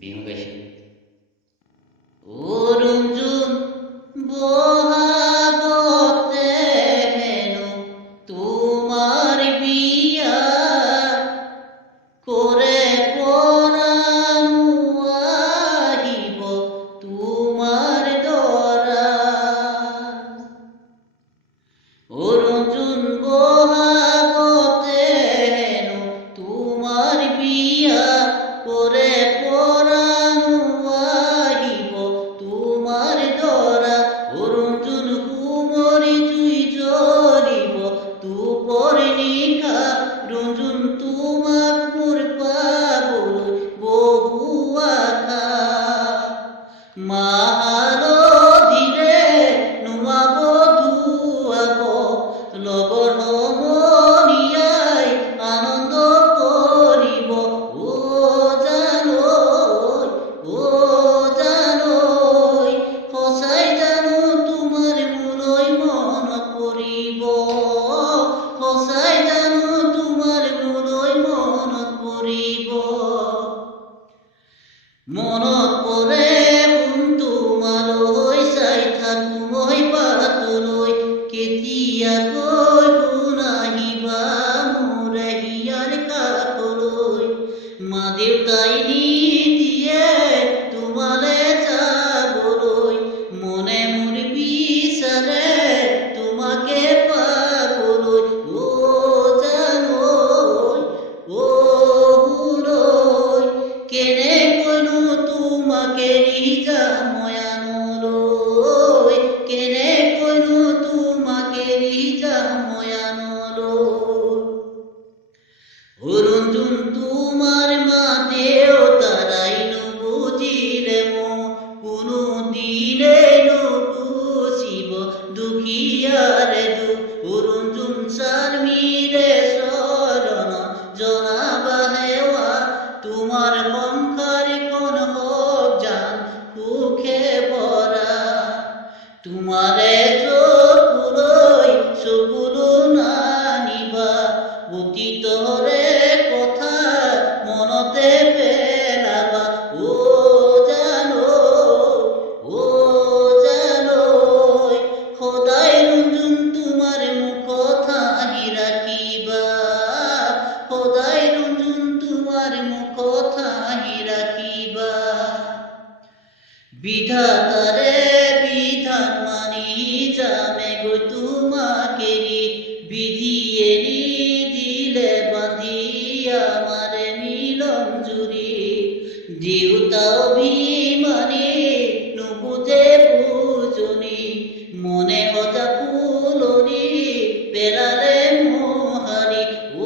বিহু গাইছোঁ। অৰুণ বহাগতে হেনো তোমাৰ বিয়া, কৰে পৰাণ আহিব তোমাৰ দৰা। অৰুণ বহাগতে হেনো তোমাৰ বিয়া, কৰে পৰাণ আহিব তোমাৰ দৰা। অৰুণ কুমৰী জুই জ্বলিব দুপৰ নিশা, ৰঞ্জুন তোমাক মোৰ পাবলৈ বহু আশা। মাহালধিৰে নোমাব ধুৱাব, লগৰ সমনীয়াই আনন্দ কৰিব। অ জানৈ, সঁচাই জানো তোমাৰ মোলৈ মনত পৰিব, সঁচাই জানো তোমাৰ মোলৈ মনত পৰিব। মনত পৰে তোমালৈ চাই থাকো মই বাটলৈ, কেতিয়াকৈ কোন আহিবা মোৰ হিয়াৰ কাষলৈ। মা দেউতাই নিদিয়ে তোমালে যাবলৈ, মনে মোৰ বিচাৰে তোমাকে পাবলৈ। অ জানৈ, সুৰৈ, কেনেকৈনো তোমাক এৰি যাম মই আনলৈ, কেনেকৈনো তোমাক এৰি যাম মই আনলৈ। অৰুণ তোমাৰ মা দেউতাৰাই নুবুজিলে মোক, কোনোদিনে নুবুজিব দুখীয়াৰে দুখ। অৰুণ চাৰ্মিৰে চৰণ জনাবা সেৱা, তোমাৰ সংসাৰখন হওক জান সুখে ভৰা। তোমাৰে চকুলৈ চকুলো নানিবা, অতীতৰে কথা মনতে পেলাবা। অ জানৈ, সদায় ৰঞ্জুন তোমাৰ মুখত হাঁহি ৰাখিবা, সদায় ৰঞ্জুন তোমাৰ মুখত হাঁহি ৰাখিবা। বিধাতাৰে বিধান মানি যামে গৈ তোমাক এৰি, বিধি এৰি দিলে বান্ধি আমাৰে মিলন জুৰি। দেউতা অভিমানী নুবুজে বুজনি, মনে সজা ফুলনি পেলালে মোহাৰি। অ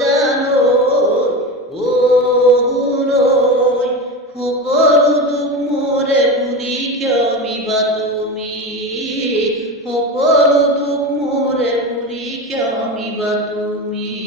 জানৈ, সুৰৈ, সকলো দুখ মোৰে পুৰি ক্ষমিবা তুমি, সকলো দুখ মোৰে পুৰি ক্ষমিবা তুমি।